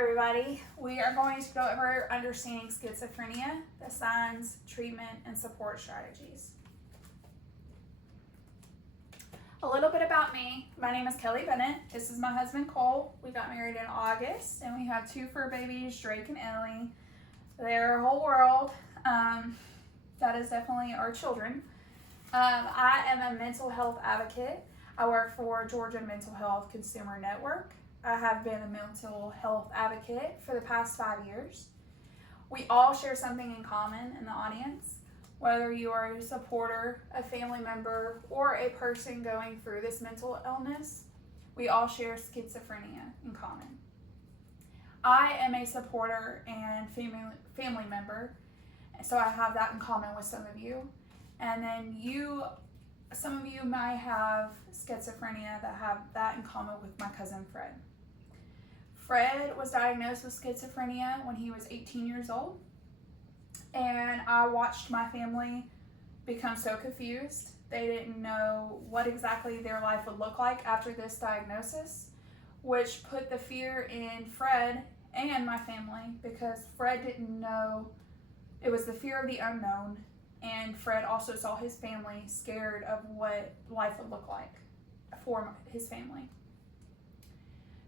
everybody. We are going to go over understanding schizophrenia, the signs, treatment, and support strategies. A little bit about me. My name is Kelly Bennett. This is my husband Cole. We got married in August and we have two fur babies, Drake and Ellie. They're a whole world. That is definitely our children. I am a mental health advocate. I work for Georgia Mental Health Consumer Network. I have been a mental health advocate for the past 5 years. We all share something in common in the audience. Whether you are a supporter, a family member, or a person going through this mental illness, we all share schizophrenia in common. I am a supporter and family member, so I have that in common with some of you. And then some of you might have schizophrenia that have that in common with my cousin Fred. Fred was diagnosed with schizophrenia when he was 18 years old, and I watched my family become so confused. They didn't know what exactly their life would look like after this diagnosis, which put the fear in Fred and my family because Fred didn't know. It was the fear of the unknown, and Fred also saw his family scared of what life would look like for his family.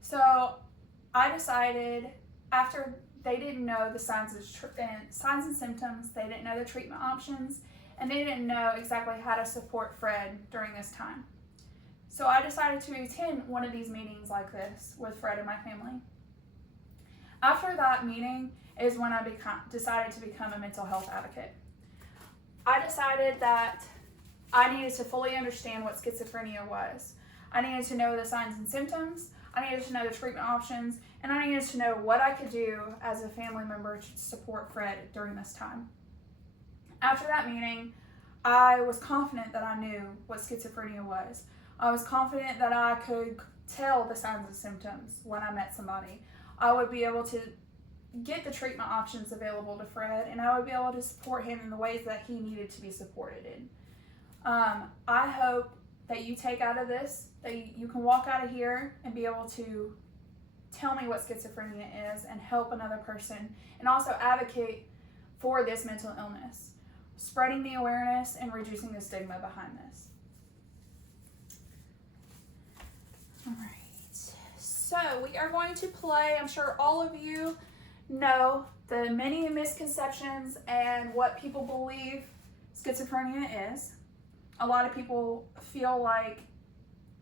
So I decided, after they didn't know the signs and symptoms, they didn't know the treatment options, and they didn't know exactly how to support Fred during this time. So I decided to attend one of these meetings like this with Fred and my family. After that meeting is when I decided to become a mental health advocate. I decided that I needed to fully understand what schizophrenia was. I needed to know the signs and symptoms, I needed to know the treatment options, and I needed to know what I could do as a family member to support Fred during this time. After that meeting, I was confident that I knew what schizophrenia was. I was confident that I could tell the signs and symptoms when I met somebody. I would be able to get the treatment options available to Fred, and I would be able to support him in the ways that he needed to be supported in. I hope that you take out of this, that you can walk out of here and be able to tell me what schizophrenia is and help another person, and also advocate for this mental illness, spreading the awareness and reducing the stigma behind this. All right, so we are going to play. I'm sure all of you know the many misconceptions and what people believe schizophrenia is. A lot of people feel like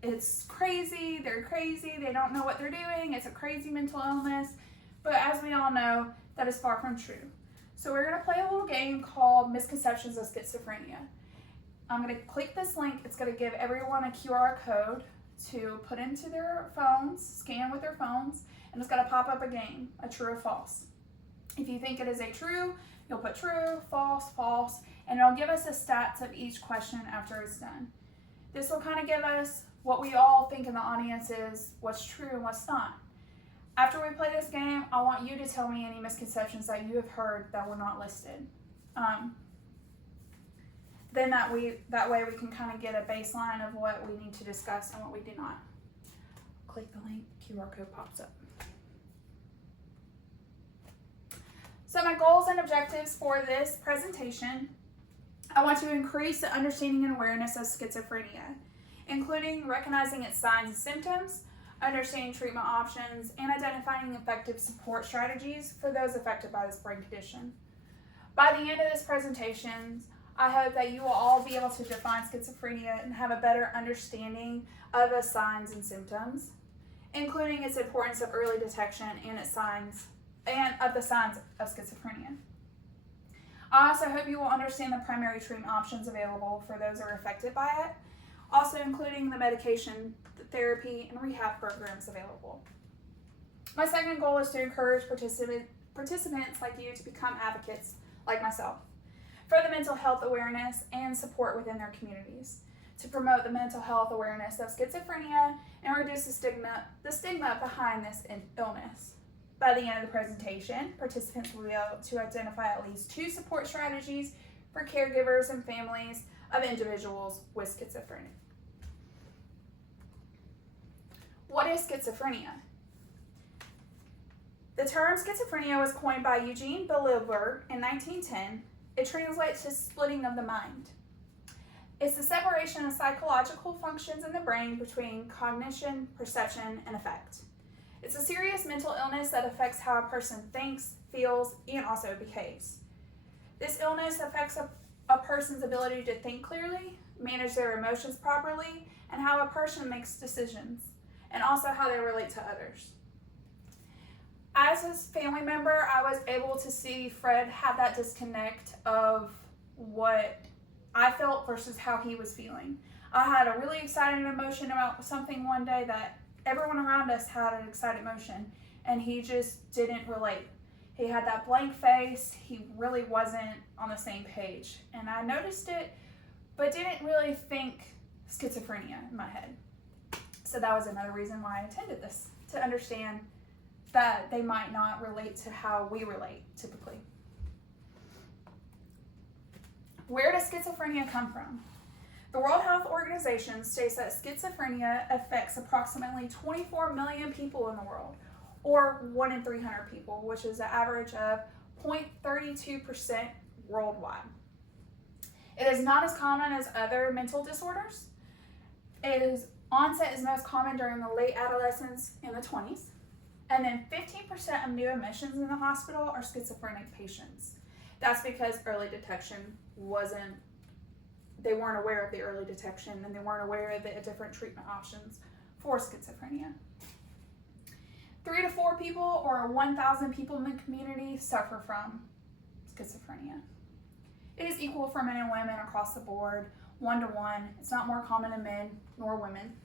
it's crazy, they're crazy, they don't know what they're doing, it's a crazy mental illness, but as we all know, that is far from true. So we're gonna play a little game called Misconceptions of Schizophrenia. I'm gonna click this link. It's gonna give everyone a QR code to put into their phones, scan with their phones, and it's gonna pop up a game, a true or false. If you think it is a true, you'll put true, false, false, and it'll give us the stats of each question after it's done. This will kind of give us what we all think in the audience is what's true and what's not. After we play this game, I want you to tell me any misconceptions that you have heard that were not listed. Then that way we can kind of get a baseline of what we need to discuss and what we do not. Click the link, QR code pops up. So my goals and objectives for this presentation, I want to increase the understanding and awareness of schizophrenia, including recognizing its signs and symptoms, understanding treatment options, and identifying effective support strategies for those affected by this brain condition. By the end of this presentation, I hope that you will all be able to define schizophrenia and have a better understanding of the signs and symptoms, including its importance of early detection and its signs and of the signs of schizophrenia. I also hope you will understand the primary treatment options available for those who are affected by it, also including the medication, the therapy, and rehab programs available. My second goal is to encourage participants like you to become advocates like myself for the mental health awareness and support within their communities, to promote the mental health awareness of schizophrenia and reduce the stigma behind this illness. By the end of the presentation, participants will be able to identify at least 2 support strategies for caregivers and families of individuals with schizophrenia. What is schizophrenia? The term schizophrenia was coined by Eugene Belleberg in 1910. It translates to splitting of the mind. It's the separation of psychological functions in the brain between cognition, perception, and affect. It's a serious mental illness that affects how a person thinks, feels, and also behaves. This illness affects a person's ability to think clearly, manage their emotions properly, and how a person makes decisions, and also how they relate to others. As a family member, I was able to see Fred have that disconnect of what I felt versus how he was feeling. I had a really excited emotion about something one day that everyone around us had an excited emotion, and he just didn't relate. He had that blank face. He really wasn't on the same page. And I noticed it, but didn't really think schizophrenia in my head. So that was another reason why I attended this, to understand that they might not relate to how we relate typically. Where does schizophrenia come from? The World Health Organization states that schizophrenia affects approximately 24 million people in the world, or 1 in 300 people, which is an average of 0.32% worldwide. It is not as common as other mental disorders. Onset is most common during the late adolescence and the 20s. And then 15% of new admissions in the hospital are schizophrenic patients. That's because early detection they weren't aware of the early detection, and they weren't aware of the different treatment options for schizophrenia. 3 to 4 people or 1,000 people in the community suffer from schizophrenia. It is equal for men and women across the board, 1 to 1. It's not more common in men nor women.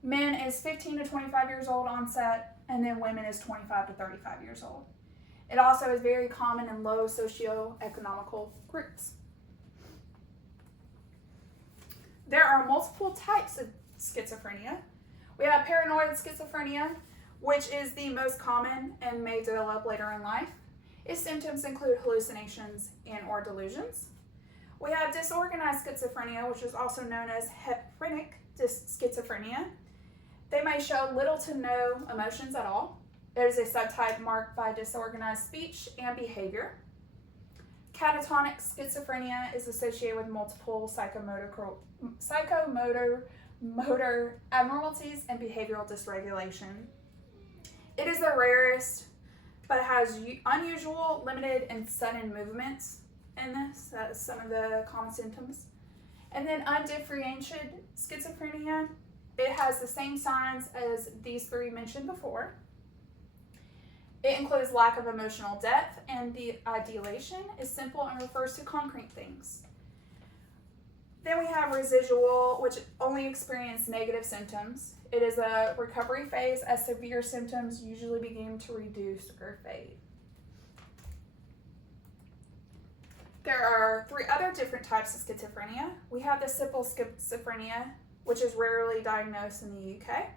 Men is 15 to 25 years old onset, and then women is 25 to 35 years old. It also is very common in low socioeconomical groups. There are multiple types of schizophrenia. We have paranoid schizophrenia, which is the most common and may develop later in life. Its symptoms include hallucinations and/or delusions. We have disorganized schizophrenia, which is also known as hephrenic schizophrenia. They may show little to no emotions at all. It is a subtype marked by disorganized speech and behavior. Catatonic schizophrenia is associated with multiple psychomotor abnormalities and behavioral dysregulation. It is the rarest, but it has unusual, limited, and sudden movements in this. That is some of the common symptoms. And then undifferentiated schizophrenia, it has the same signs as these 3 mentioned before. It includes lack of emotional depth, and the dilation is simple and refers to concrete things. Then we have residual, which only experience negative symptoms. It is a recovery phase as severe symptoms usually begin to reduce or fade. There are 3 other different types of schizophrenia. We have the simple schizophrenia, which is rarely diagnosed in the UK.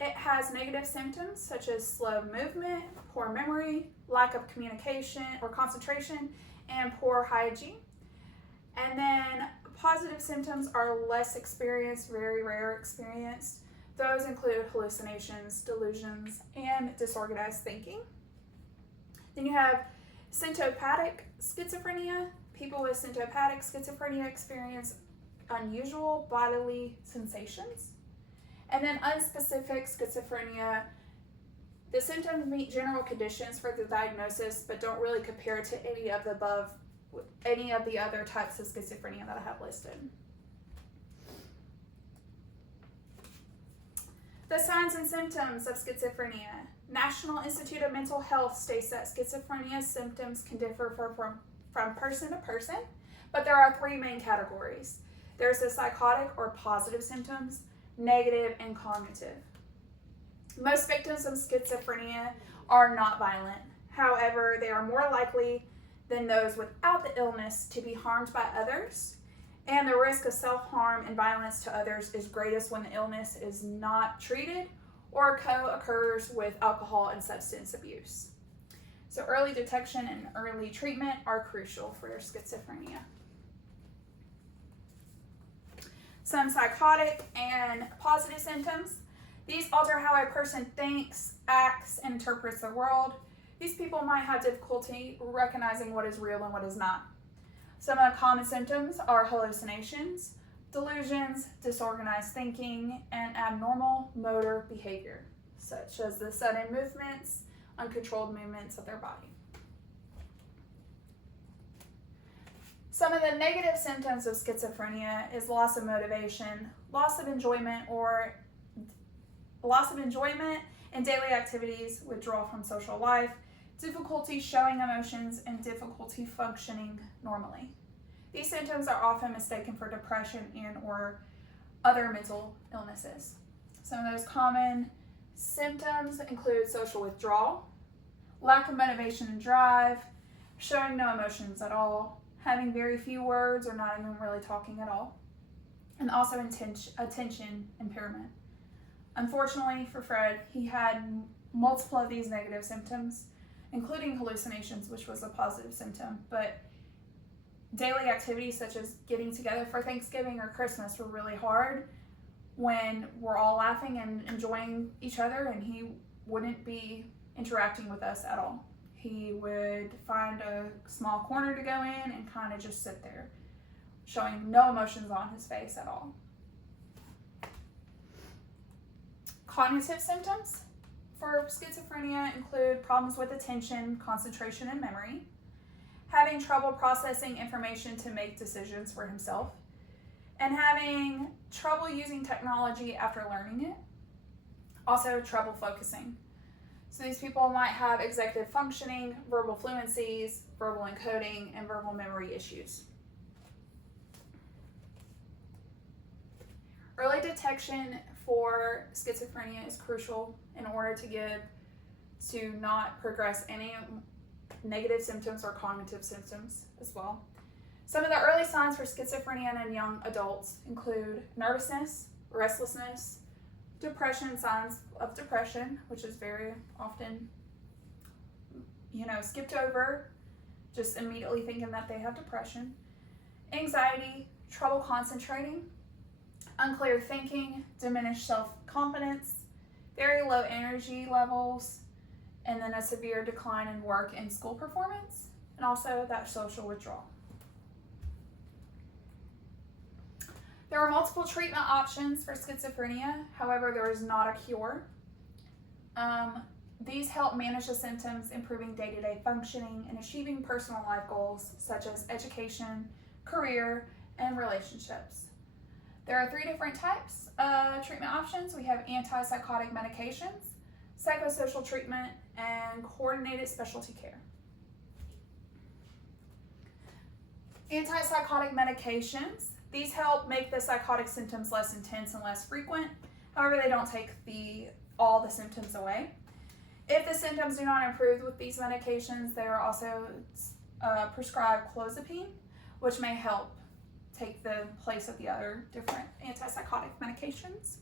It has negative symptoms such as slow movement, poor memory, lack of communication or concentration, and poor hygiene. And then positive symptoms are less experienced, very rare experienced. Those include hallucinations, delusions, and disorganized thinking. Then you have symptomatic schizophrenia. People with symptomatic schizophrenia experience unusual bodily sensations. And then unspecific schizophrenia, the symptoms meet general conditions for the diagnosis, but don't really compare to any of the other types of schizophrenia that I have listed. The signs and symptoms of schizophrenia. National Institute of Mental Health states that schizophrenia symptoms can differ from person to person, but there are 3 main categories. There's the psychotic or positive symptoms, negative, and cognitive. Most victims of schizophrenia are not violent. However, they are more likely than those without the illness to be harmed by others, and the risk of self-harm and violence to others is greatest when the illness is not treated or co-occurs with alcohol and substance abuse. So early detection and early treatment are crucial for schizophrenia. Some psychotic and positive symptoms. These alter how a person thinks, acts, and interprets the world. These people might have difficulty recognizing what is real and what is not. Some of the common symptoms are hallucinations, delusions, disorganized thinking, and abnormal motor behavior, such as the sudden movements, uncontrolled movements of their body. Some of the negative symptoms of schizophrenia is loss of motivation, loss of enjoyment in daily activities, withdrawal from social life, difficulty showing emotions, and difficulty functioning normally. These symptoms are often mistaken for depression and or other mental illnesses. Some of those common symptoms include social withdrawal, lack of motivation and drive, showing no emotions at all, having very few words or not even really talking at all, and also attention impairment. Unfortunately for Fred, he had multiple of these negative symptoms, including hallucinations, which was a positive symptom, but daily activities such as getting together for Thanksgiving or Christmas were really hard when we're all laughing and enjoying each other, and he wouldn't be interacting with us at all. He would find a small corner to go in and kind of just sit there, showing no emotions on his face at all. Cognitive symptoms for schizophrenia include problems with attention, concentration, and memory, having trouble processing information to make decisions for himself, and having trouble using technology after learning it. Also, trouble focusing. So these people might have executive functioning, verbal fluencies, verbal encoding, and verbal memory issues. Early detection for schizophrenia is crucial in order to not progress any negative symptoms or cognitive symptoms as well. Some of the early signs for schizophrenia in young adults include nervousness, restlessness, depression, signs of depression, which is very often, skipped over, just immediately thinking that they have depression, anxiety, trouble concentrating, unclear thinking, diminished self-confidence, very low energy levels, and then a severe decline in work and school performance, and also that social withdrawal. There are multiple treatment options for schizophrenia. However, there is not a cure. These help manage the symptoms, improving day-to-day functioning and achieving personal life goals such as education, career, and relationships. There are 3 different types of treatment options. We have antipsychotic medications, psychosocial treatment, and coordinated specialty care. Antipsychotic medications. These help make the psychotic symptoms less intense and less frequent. However, they don't take all the symptoms away. If the symptoms do not improve with these medications, they are also prescribed clozapine, which may help take the place of the other different antipsychotic medications.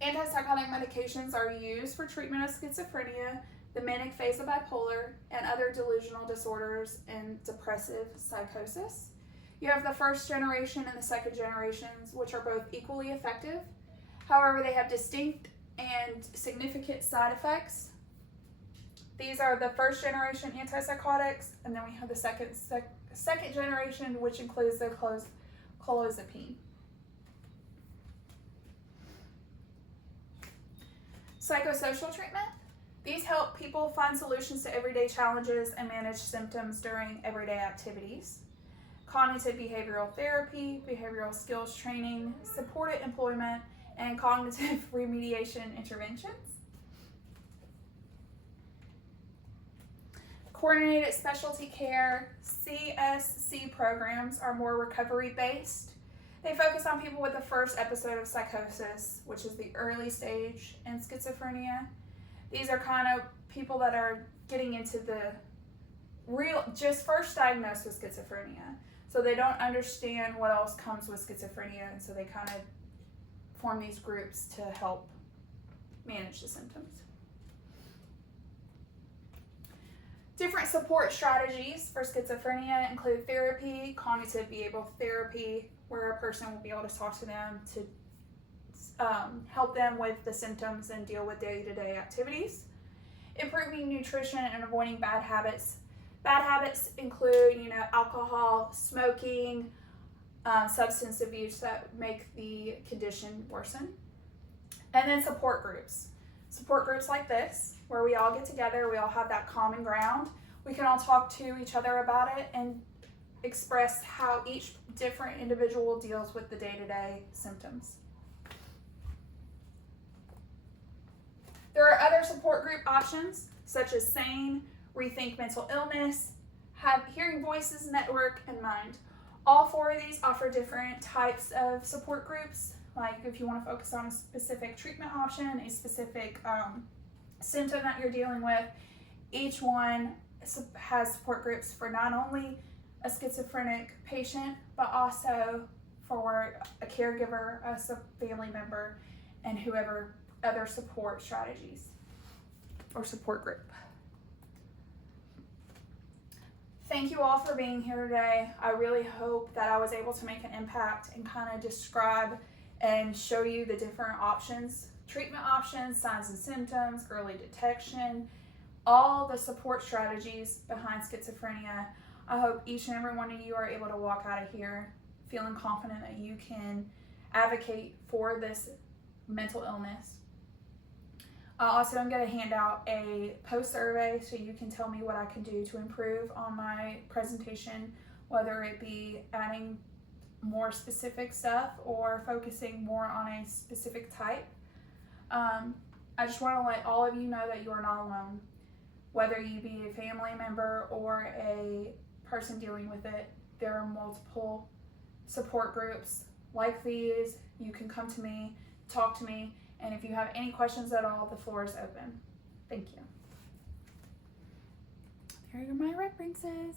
Antipsychotic medications are used for treatment of schizophrenia, the manic phase of bipolar, and other delusional disorders and depressive psychosis. You have the first generation and the second generations, which are both equally effective. However, they have distinct and significant side effects. These are the first generation antipsychotics, and then we have the second generation, which includes the clozapine. Psychosocial treatment. These help people find solutions to everyday challenges and manage symptoms during everyday activities. Cognitive behavioral therapy, behavioral skills training, supported employment, and cognitive remediation interventions. Coordinated specialty care, CSC programs are more recovery-based. They focus on people with the first episode of psychosis, which is the early stage in schizophrenia. These are kind of people that are getting into the just first diagnosed with schizophrenia. So they don't understand what else comes with schizophrenia, and so they kind of form these groups to help manage the symptoms. Different support strategies for schizophrenia include therapy, cognitive behavioral therapy, where a person will be able to talk to them to help them with the symptoms and deal with day-to-day activities. Improving nutrition and avoiding bad habits. Bad habits include, alcohol, smoking, substance abuse that make the condition worsen. And then support groups. Support groups like this, where we all get together, we all have that common ground. We can all talk to each other about it and express how each different individual deals with the day-to-day symptoms. There are other support group options, such as SANE, Rethink Mental Illness, Have Hearing Voices Network, and Mind. All 4 of these offer different types of support groups, like if you want to focus on a specific treatment option, a specific symptom that you're dealing with. Each one has support groups for not only a schizophrenic patient, but also for a caregiver, a family member, and whoever other support strategies or support group. Thank you all for being here today. I really hope that I was able to make an impact and kind of describe and show you the different options, treatment options, signs and symptoms, early detection, all the support strategies behind schizophrenia. I hope each and every one of you are able to walk out of here feeling confident that you can advocate for this mental illness. Also, I'm going to hand out a post survey so you can tell me what I can do to improve on my presentation, whether it be adding more specific stuff or focusing more on a specific type. I just want to let all of you know that you are not alone. Whether you be a family member or a person dealing with it, there are multiple support groups like these. You can come to me, talk to me, and if you have any questions at all, the floor is open. Thank you. Here are my references.